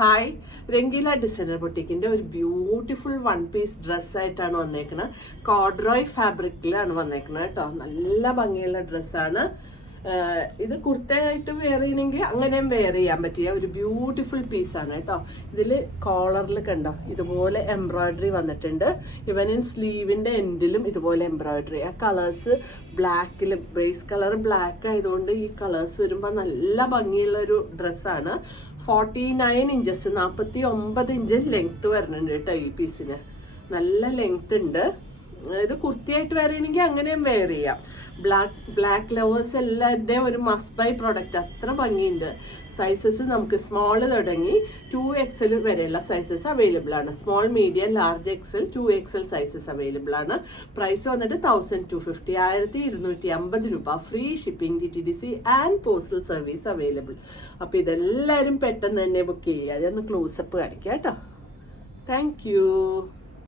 Hi, Rangeela designer ബൊട്ടിക്കിൻ്റെ ഒരു beautiful one piece ഡ്രസ്സായിട്ടാണ് വന്നേക്കുന്നത്. Corduroy ഫാബ്രിക്കിലാണ് വന്നേക്കുന്നത് കേട്ടോ. നല്ല ഭംഗിയുള്ള ഡ്രസ്സാണ്. ഇത് കുർത്തയായിട്ട് വെയർ ചെയ്യണമെങ്കിൽ അങ്ങനെയും വെയർ ചെയ്യാൻ പറ്റിയ ഒരു ബ്യൂട്ടിഫുൾ പീസാണ് കേട്ടോ. ഇതിൽ കോളറിൽ കണ്ടോ ഇതുപോലെ എംബ്രോയ്ഡറി വന്നിട്ടുണ്ട്. ഇവൻ സ്ലീവിൻ്റെ എൻഡിലും ഇതുപോലെ എംബ്രോയ്ഡറി. ആ കളേഴ്സ് ബ്ലാക്കിൽ, ബേസ് കളർ ബ്ലാക്ക് ആയതുകൊണ്ട് ഈ കളേഴ്സ് വരുമ്പോൾ നല്ല ഭംഗിയുള്ള ഒരു ഡ്രസ്സാണ്. 49 ഇഞ്ചസ്, 49 ഇഞ്ച് ലെങ്ത്ത് വരുന്നുണ്ട് കേട്ടോ ഈ പീസിന്. നല്ല ലെങ്ത് ഉണ്ട്. ഇത് കുർത്തിയായിട്ട് വെയർ ചെയ്യണമെങ്കിൽ അങ്ങനെയും വെയർ ചെയ്യാം. ബ്ലാക്ക് ലവേഴ്സ് എല്ലാവരുടെയും ഒരു മസ്റ്റ് ബൈ പ്രോഡക്റ്റ്. അത്ര ഭംഗിയുണ്ട്. സൈസസ് നമുക്ക് സ്മോൾ തുടങ്ങി 2XL വരെയുള്ള സൈസസ് അവൈലബിൾ ആണ്. Small, medium, large XL, 2XL sizes available ആണ്. പ്രൈസ് വന്നിട്ട് 1250, 1250 രൂപ. Free shipping, DTDC and postal service available. അപ്പോൾ ഇതെല്ലാവരും പെട്ടെന്ന് തന്നെ ബുക്ക് ചെയ്യുക. അതൊന്ന് ക്ലോസപ്പ് കാണിക്കാം കേട്ടോ. Thank you.